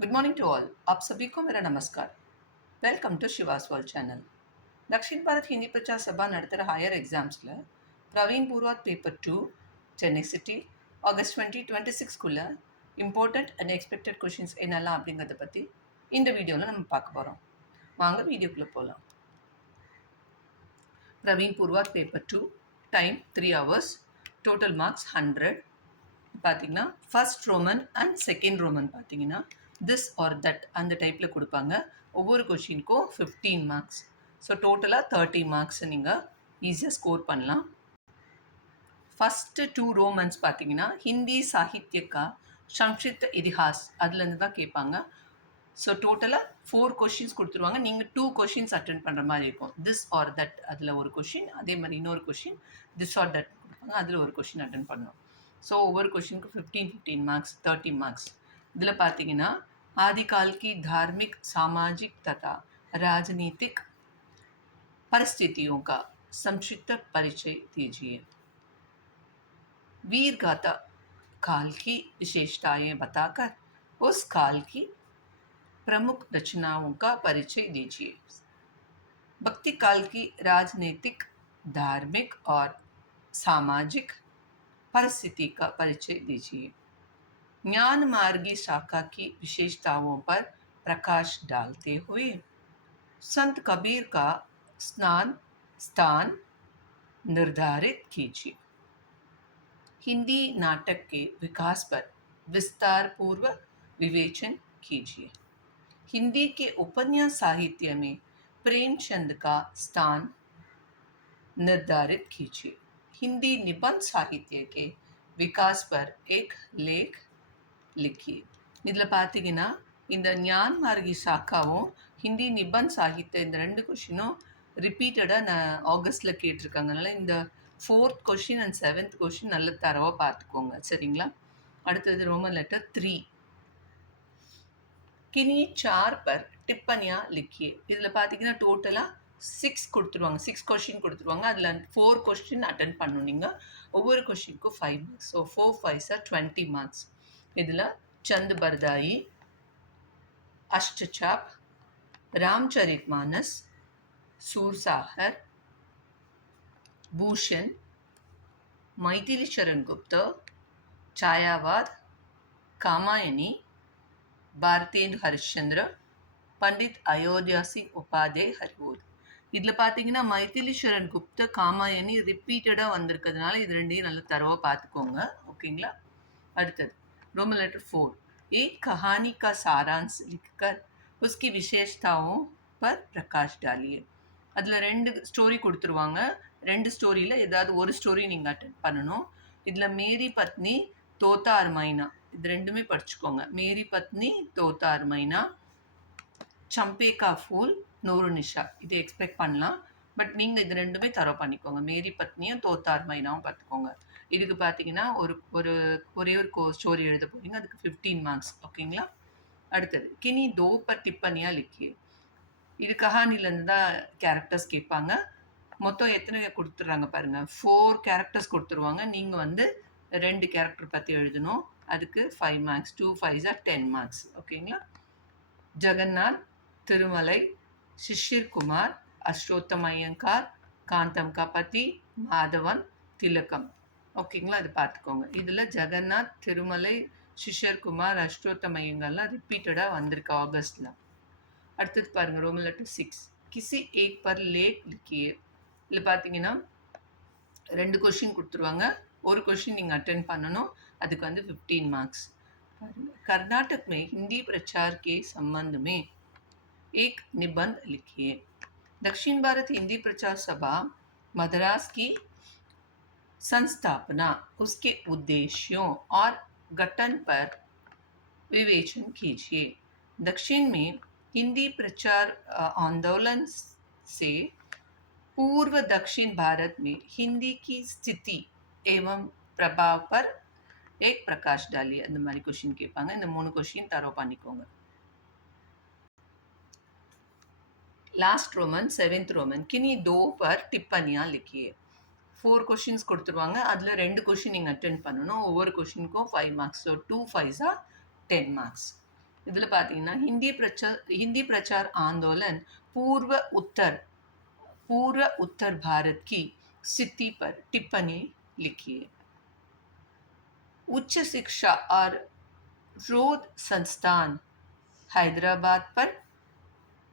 Good morning to all. आप सभी को मेरा नमस्कार। Welcome to Shiva's world channel. Dakshin Bharat Hindi Prachar Sabha நடத்துகிற ஹையர் எக்ஸாம்ஸில் Praveen Purvardh paper 2 Chennai city August 2026குள்ள இம்பார்ட்டண்ட் அண்ட் எக்ஸ்பெக்டட் கொஷின்ஸ் என்னெல்லாம் அப்படிங்கிறத பற்றி இந்த வீடியோவில் நம்ம பார்க்க போகிறோம். வாங்க வீடியோக்குள்ளே போகலாம். Praveen Purvardh paper 2 time 3 hours, total marks 100. பார்த்தீங்கன்னா first Roman and second Roman பார்த்தீங்கன்னா திஸ் ஆர் தட் அந்த டைப்பில் கொடுப்பாங்க. ஒவ்வொரு கொஷினுக்கும் 15 மார்க்ஸ். ஸோ டோட்டலாக 30 மார்க்ஸ் நீங்கள் ஈஸியாக ஸ்கோர் பண்ணலாம். ஃபஸ்ட்டு 2 ரோமன்ஸ் பார்த்தீங்கன்னா ஹிந்தி சாகித்யக்கா சம்ஸ்கிருத இதிஹாஸ் அதுலேருந்து தான் கேட்பாங்க. ஸோ டோட்டலாக 4 கொஷின்ஸ் கொடுத்துருவாங்க. நீங்கள் 2 கொஷின்ஸ் அட்டென்ட் பண்ணுற மாதிரி இருக்கும். திஸ் ஆர் தட் அதில் ஒரு கொஷின், அதே மாதிரி இன்னொரு கொஷின் திஸ் ஆர் தட் கொடுப்பாங்க, அதில் ஒரு கொஷின் அட்டென்ட் பண்ணணும். ஸோ ஒவ்வொரு கொஷினுக்கு 15 मार्क्स 30 मार्क्स. இதில் பார்த்தீங்கன்னா आदिकाल की धार्मिक सामाजिक तथा राजनीतिक परिस्थितियों का संक्षिप्त परिचय दीजिए. वीर गाथा काल की विशेषताएं बताकर उस काल की प्रमुख रचनाओं का परिचय दीजिए. भक्ति काल की राजनीतिक, धार्मिक और सामाजिक परिस्थिति का परिचय दीजिए. ज्ञान मार्गी शाखा की विशेषताओं पर प्रकाश डालते हुए संत कबीर का स्थान निर्धारित कीजिए. हिंदी नाटक के विकास पर विस्तार पूर्वक विवेचन कीजिए. हिंदी के उपन्यास साहित्य में प्रेमचंद का स्थान निर्धारित कीजिए. हिंदी निबंध साहित्य के विकास पर एक लेख लिखिए. இதில் பார்த்தீங்கன்னா இந்த ஞான் மார்கி சாக்காவும் ஹிந்தி நிபந்த் சாகித்ய இந்த 2 கொஷினும் ரிப்பீட்டடாக நான் ஆகஸ்ட்டில் கேட்டிருக்காங்க. அதனால் இந்த 4th question and 7th question நல்ல தரவாக பார்த்துக்கோங்க, சரிங்களா? அடுத்தது ரோமன் லெட்டர் 3. கினி 4 पर टिप्पणियाँ लिखिए. இதில் பார்த்தீங்கன்னா டோட்டலாக 6 கொடுத்துருவாங்க, 6 கொஷின் கொடுத்துருவாங்க. அதில் 4 கொஷின் அட்டென்ட் பண்ணணும் நீங்கள். ஒவ்வொரு கொஷினுக்கும் 5 marks. So 4 5s are 20 marks. இதில் चंद बरदाई, अष्टचाप, रामचरितमानस, सूरसागर, भूषण, मैथिली शरण गुप्त, छायावाद, कामायनी, भारतेंदु हरिश्चंद्र, पंडित अयोध्या सिंह उपाध्याय हरिबोध. இதில் பார்த்தீங்கன்னா மைதிலி சரண் குப்த காமாயணி ரிப்பீட்டடாக வந்திருக்கிறதுனால இது ரெண்டையும் நல்லா தரவாக பார்த்துக்கோங்க, ஓகேங்களா? அடுத்தது रोमन लेटर 4. एक कहानी का सारांश लिखकर उसकी विशेषताओं पर प्रकाश डालिए. அதில் 2 ஸ்டோரி கொடுத்துருவாங்க. 2 ஸ்டோரியில் ஏதாவது ஒரு ஸ்டோரி நீங்கள் அட்டென்ட் பண்ணணும். இதில் மேரி பத்னி தோத்தார் மைனா இது ரெண்டுமே படிச்சுக்கோங்க. மேரி பத்னி தோத்தார் மைனா, சம்பே கா ஃபூல், நூறு நிஷா இதை எக்ஸ்பெக்ட் பண்ணலாம். பட் நீங்கள் இது ரெண்டுமே தரவு பண்ணிக்கோங்க. மேரி பத்னியும் தோத்தார் மைனாவும் பார்த்துக்கோங்க. இதுக்கு பார்த்தீங்கன்னா ஒரே ஒரு ஸ்டோரி எழுத போகிறீங்க, அதுக்கு 15 மார்க்ஸ், ஓகேங்களா? அடுத்தது கினி 2 पर टिप्पणियाँ लिखिए. இது கஹானிலேருந்து தான் கேரக்டர்ஸ் கேட்பாங்க. மொத்தம் எத்தனை கொடுத்துட்றாங்க பாருங்கள், 4 கேரக்டர்ஸ் கொடுத்துருவாங்க. நீங்கள் வந்து 2 கேரக்டர் பற்றி எழுதணும். அதுக்கு 5 மார்க்ஸ். 2 5s are 10 மார்க்ஸ், ஓகேங்களா? ஜெகநாத், திருமலை, சிஷிர் குமார், அஷ்டோத்தம் ஐயங்கார், காந்தம் கா பதி, மாதவன், திலகம், ஓகேங்களா? அது பார்த்துக்கோங்க. இதில் ஜெகநாத், திருமலை, சிஷர் குமார், அஷ்டோத்தம் ஐயங்கார்லாம் ரிப்பீட்டடாக வந்திருக்கு ஆகஸ்ட்டில். அடுத்தது பாருங்கள் ரோமன் லெட்டர் 6. கிசி ஏக் பர் லேக் லிக்கியே. இதில் பார்த்தீங்கன்னா 2 கொஷின் கொடுத்துருவாங்க. ஒரு கொஷின் நீங்கள் அட்டென்ட் பண்ணணும். அதுக்கு வந்து 15 மார்க்ஸ். कर्नाटक में हिंदी प्रचार के संबंध में एक निबंध लिखिए. दक्षिण भारत हिंदी प्रचार सभा मद्रास की संस्थापना, उसके उद्देश्यों और गठन पर विवेचन कीजिए. दक्षिण में हिंदी प्रचार आंदोलन से पूर्व दक्षिण भारत में हिंदी की स्थिति एवं प्रभाव पर एक प्रकाश डालिए. அந்த மாதிரி கொஷின் கேட்பாங்க. இந்த 3 கொஷின் தரவு பண்ணிக்கோங்க. लास्ट रोमन 7th रोमन किन्हीं 2 पर टिप्पणियाँ लिखिए. 4 क्वेश्चंस கொடுத்துருவாங்க. அதில் 2 கொஷின் நீங்கள் அட்டென்ட் பண்ணணும். ஒவ்வொரு கொஷினுக்கும் 5 marks. So 2 5s are 10 marks. இதில் பார்த்தீங்கன்னா हिंदी प्रचार आंदोलन पूर्व उत्तर भारत की स्थिति पर टिप्पणी लिखिए। उच्च शिक्षा और शोध संस्थान हैदराबाद पर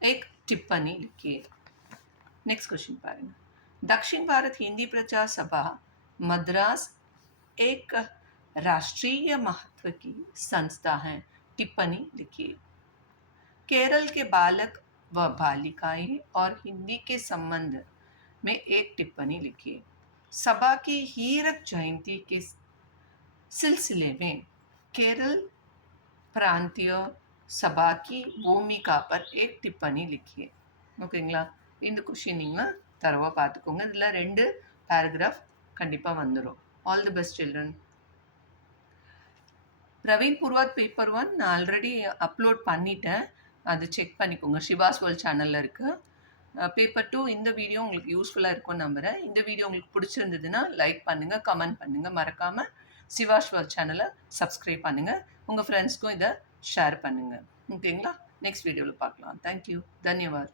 एक टिप्पणी लिखिए। नेक्स्ट क्वेश्चन पाएंगे। दक्षिण भारत हिंदी प्रचार सभा मद्रास एक राष्ट्रीय महत्व की संस्था है। टिप्पणी लिखिए। केरल के बालक व बालिकाएं और हिंदी के संबंध में एक टिप्पणी लिखिए। सभा की हीरक जयंती के सिलसिले में केरल प्रांतीय सभा की भूमिका पर एक टिप्पणी लिखिए। ஓகேங்களா? இந்த கொஷின் நீங்கள் தரவாக பார்த்துக்கோங்க. இதில் 2 பேராகிராஃப் கண்டிப்பாக வந்துடும். All the best children. Praveen Purvardh paper 1 நான் ஆல்ரெடி அப்லோட் பண்ணிட்டேன். அது செக் பண்ணிக்கோங்க. சிவாஸ் வேர்ல்ட் சேனலில் இருக்குது. பேப்பர் 2 இந்த வீடியோ உங்களுக்கு யூஸ்ஃபுல்லாக இருக்கும்னு நம்புகிறேன். இந்த வீடியோ உங்களுக்கு பிடிச்சிருந்ததுன்னா லைக் பண்ணுங்கள், கமெண்ட் பண்ணுங்கள். மறக்காமல் சிவாஸ் வேர்ல்ட் சேனலை சப்ஸ்கிரைப் பண்ணுங்கள். உங்கள் ஃப்ரெண்ட்ஸ்க்கும் இதை ஷேர் பண்ணுங்கள். ஓகேங்களா? நெக்ஸ்ட் வீடியோவில் பார்க்கலாம். தேங்க்யூ. தன்யவாத்.